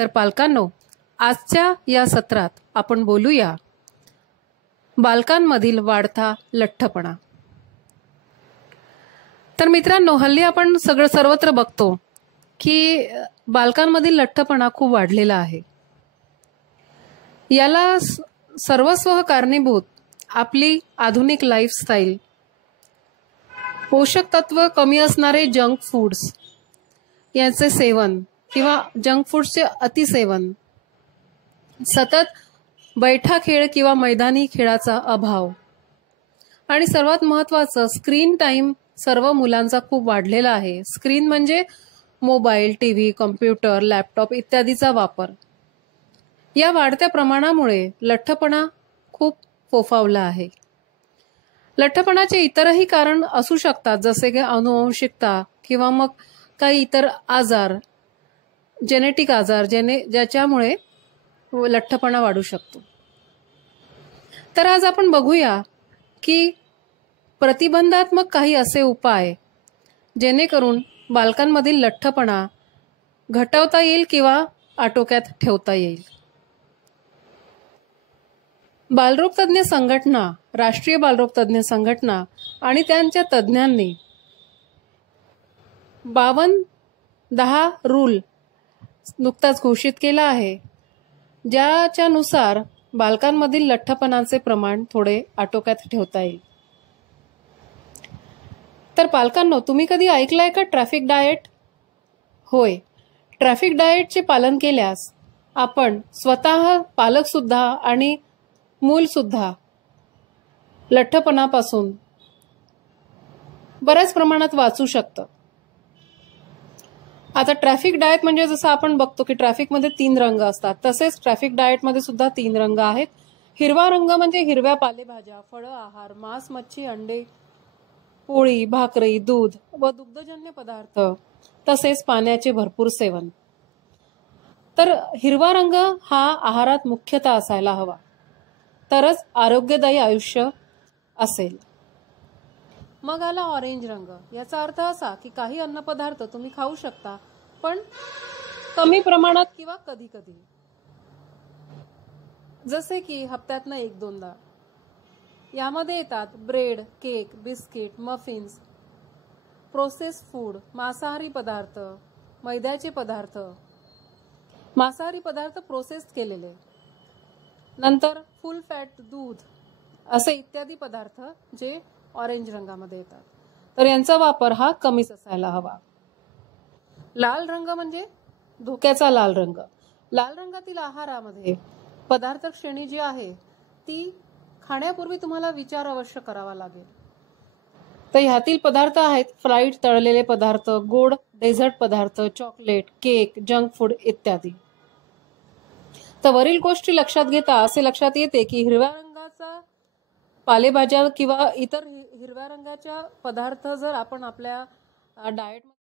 तर पालकांनो, आजच्या या सत्रात आपण बोलूया बालकांमधील वाढता लठ्ठपणा। तर मित्रांनो, हल्ली आपण सर्वत्र बघतो की बालकांमधील लठ्ठपणा खूप वाढलेला आहे। याला सर्वस्व कारणीभूत आपली आधुनिक लाईफस्टाईल, पोषक तत्व कमी असणारे जंक फूड्स यांचे सेवन किंवा जंक फूड्सचे अतिसेवन, सतत बैठा खेळ किंवा मैदानी खेळाचा अभाव आणि सर्वात महत्त्वाचं स्क्रीन टाइम सर्व मुलांचा खूप वाढलेला आहे। स्क्रीन म्हणजे मोबाईल, टीव्ही, कॉम्प्युटर, लॅपटॉप इत्यादीचा वापर। या वाढत्या प्रमाणामुळे लठ्ठपणा खूप फोफावला आहे। लठ्ठपणाचे इतरही कारण असू शकतात, जसे की अनुवंशिकता किंवा मग काही इतर आजार, जेनेटिक आजार ज्याच्यामुळे लठ्ठपणा वाढू शकतो। तर आज आपण बघूया की प्रतिबंधात्मक काही असे उपाय जेणेकरून बालकांमधील लठ्ठपणा घटवता येईल किंवा आटोक्यात ठेवता येईल। बालरोग तज्ञ संघटना, राष्ट्रीय बालरोग तज्ञ संघटना आणि त्यांच्या तज्ञांनी 52-10 रूल नुकताच घोषित केला आहे, ज्याच्यानुसार बालकांमधील लठ्ठपणाचे प्रमाण थोडे आटोक्यात ठेवता येईल। तर पालकांनो, तुम्ही कधी ऐकलंय का ट्रॅफिक डाएट? होय, ट्रॅफिक डाएटचे पालन केल्यास आपण स्वतः, पालक सुद्धा आणि मूल सुद्धा लठ्ठपणापासून बऱ्याच प्रमाणात वाचू शकतं। आता ट्रॅफिक डाएट म्हणजे जसं आपण बघतो की ट्रॅफिकमध्ये 3 रंग असतात, तसेच ट्रॅफिक डाएटमध्ये सुद्धा 3 रंग आहेत। हिरवा रंग म्हणजे हिरव्या पालेभाज्या, फळं, आहार, मांस, मच्छी, अंडे, पोळी, भाकरी, दूध व दुग्धजन्य पदार्थ, तसेच पाण्याचे भरपूर सेवन। तर हिरवा रंग हा आहारात मुख्यतः असायला हवा, तरच आरोग्यदायी आयुष्य असेल। मग आला ऑरेंज रंग। याचा अर्थ असा की काही अन्नपदार्थ तुम्ही खाऊ शकता, पण कमी प्रमाणात किंवा कधी कधी, जसे की हप्त्यातनं 1-2दा। यामध्ये येतात bread, cake, biscuit, muffins, processed food, मांसाहारी पदार्थ, मैद्याचे पदार्थ, मांसाहारी पदार्थ प्रोसेस्ड केलेले, नंतर फुल फॅट दूध, असे इत्यादी पदार्थ जे ऑरेंज रंगामध्ये येतात। तर यांचा वापर हा कमीच असायला हवा। लाल रंग म्हणजे धोक्याचा लाल रंग। लाल रंगातील आहारामध्ये पदार्थ श्रेणी जी आहे ती खाण्यापूर्वी तुम्हाला विचार अवश्य करावा लागेल। तर ह्यातील पदार्थ आहेत फ्राईड, तळलेले पदार्थ, गोड डेझर्ट पदार्थ, चॉकलेट, केक, जंक फूड इत्यादी। तर वरील गोष्टी लक्षात घेता असे लक्षात येते की हिरव्या रंगाचा पालेभाज्या किंवा इतर हिरव्या रंगाच्या पदार्थ जर आपण आपल्या डाएट